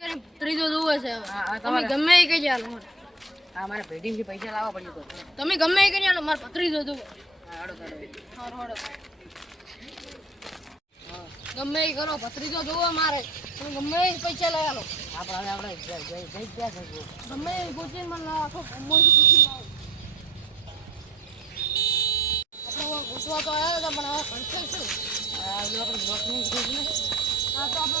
ત્રીજો છે. તમે ગમે એ કહી ચાલો હા મારે ભેટીમાંથી પૈસા લાવવા પડ્યું તો. તમે ગમે એ કહી ચાલો મારે હારો, હારો. ગમે એ કરો ભત્રીજો જોવો મારે. તમે ગમે એ પૈસા લઈ આલો આપણે હવે આપણે જઈ જઈ જઈ જ ગયા છે ગમે એ ગોચીને મને લાવો આખો ગમોથી પૂછીને લાવો. આપણે ઘૂસવા તો આવ્યા હતા પણ હવે ભણશે શું આપણે હા તો આપણે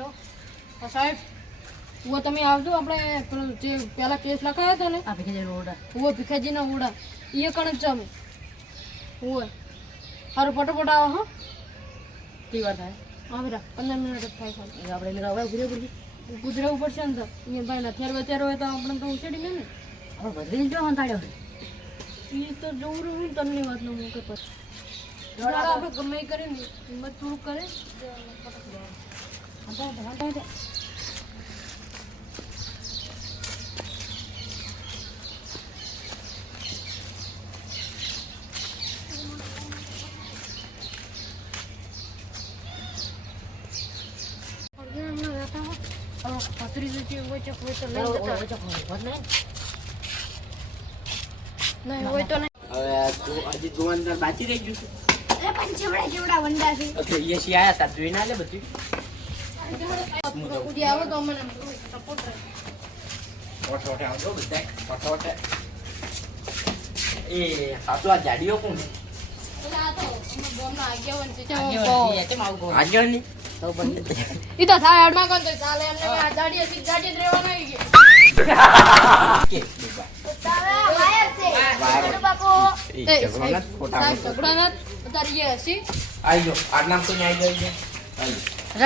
હલો હા સાહેબ. ઓ તમે આવજો આપણે પેલો જે પહેલા કેસ લખાયો હતો ને? આ ભેગી ઓડા ઉવા ભીખાજીના ઓડા એ કણ જ અમે. ઉવા સારું ફટોફટ આવો હા. કઈ વાર થાય? આવેરા પંદર મિનિટ જ થાય સાહેબ આપણે એને હવે ઊભી રહી પડી ગુજરાવું પડશે ને તો. અહીંયા ભાઈ અત્યારે અત્યારે હોય તો આપણે તો ઉછેડી ને. હવે બદલી જો હંતાડ્યો એ તો જવું રહ્યું ને તમને વાતનું મૂકે પછી આપણે ગમે કરીને હિંમત થોડુંક કરે પથરી જતી હોય ચોક હોય તો લઈ જતા નહીં. નહીં હોય તો નહીં હવે હજી તાર બાકી રહી ગયું છે. અરે પણ જેવડા જેવડા વંડા છે એ સી આયા તા જોઈને લે બધું કુદી આવો તો અમને સપોર્ટ કરે ફોટો આવજો બધા ફોટો એ સાચું આ જાડીઓ કોણ ઈ તો થાય અડમાં કોણ તો ચાલે એમને આ દાડી હતી દાડી જ રહેવાના આવી ગયા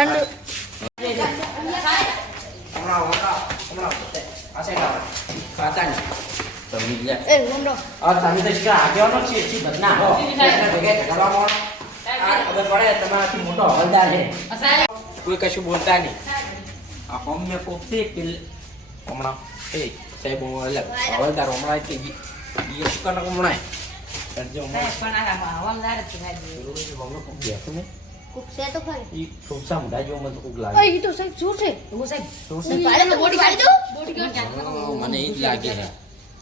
કે કોઈ કશું બોલતા નહીં કોક પેલ હમણાં એ સાહેબ હું અલગ હવલદાર હમણાં કે હમણાં કરજો હમણાં પણ આ હવાલદાર જ છે સાહેબ. પેલું એ હમણાં કોક બેઠું ને કુક છે તો ખરી ઈ ઠોસા મોઢા જેવો મને કોક લાગે ઈ તો સાહેબ શું છે એવું સાહેબ? શું છે? પાડે તો બોડી કાઢી દો બોડી હા, મને ઈ જ લાગે છે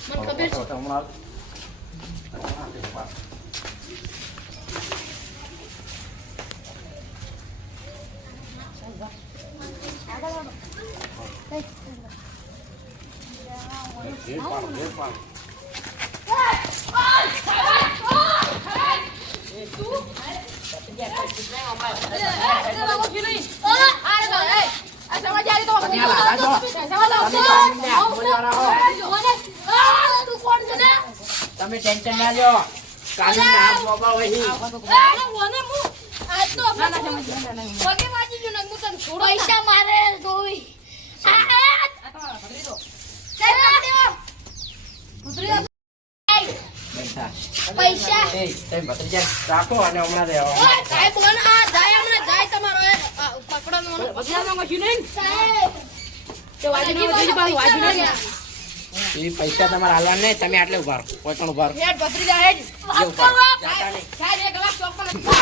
મને ખબર છે હમણાં તમે ટેન્શન ના લો. કાલે ના બાબા વહી પૈસા મારે જોઈ બેઠા પૈસા એ તમે ભત્રીજા રાખો અને હમણાં રહેવા સાહેબ બોલો આ જાય હમણાં જાય તમારો એ આ પકડવાનો બદલામાં નહીં? સાહેબ તો વાજીને હવે બીજી વાજી એ પૈસા તમારે હાલવા નહીં તમે આટલે ઊભા રહો કોઈ પણ ઊભા રહો હેડ ભત્રીજા હેડ જે ઊભા રહો. જાતા નહીં. સાહેબ એક ગ્લાસ ચોકલેટ બોલ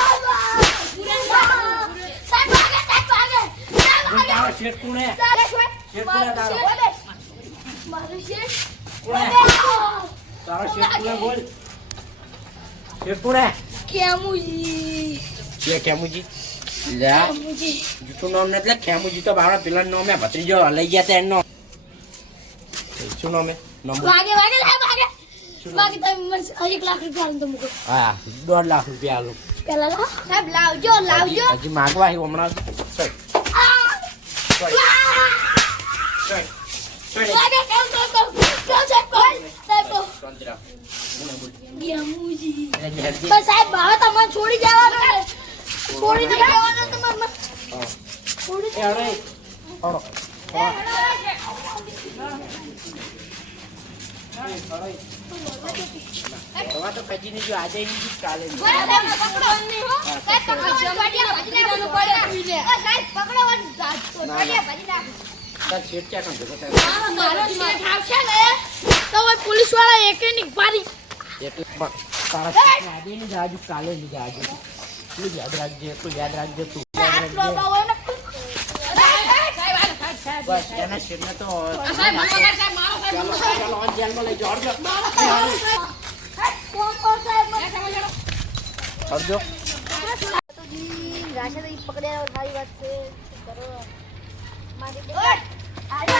તારો શેઠ કોણ હે? શેઠ કોણ હે તારો? કોણ હે? તારો શેઠ કોણ બોલ કેમુજી કેમુજી જૂઠું નામ ખેમુજી તો બાવડા પેલા નામ મેં ભત્રીજો લઈ ગયા તા એનો શું નામે વાગે વાગે લે વાગે. વાગે તમે એક લાખ રૂપિયા આલો તો હા દોઢ લાખ રૂપિયા આલો. પેલા લાવ સાહેબ લાવજો લાવજો. હજી માગવા આવ્યું હમણાં સોય સોય સોય સોય વાગે કેમ તો તો કેમ સાહેબ કોણ સાહેબ તો શાંતિ રાખ. બોલો, બોલો. યમુજી એટલે જે હજી- પણ સાહેબ હવે તમને છોડી જવાનું છે છોડી નહીં જવાનું તમારે હા. છોડી એ અરે, હળો. હળવા તો કજી નહીં જો આજે નહીં જો કાલે નહીં. તાર શેઠ ક્યાં કામ ભેગો થાય? પોલીસવાળા એકે ની પાડી એટલે તારા જાજુ, કાલે નહીં જાજુ. તું યાદ રાખજે તું યાદ રાખજે તું બસ એના તો ચાલો ચાલો જેલમાં લઈ જાઓ. હળજો. હળજો. પકડ્યા સારી વાત છે. મારો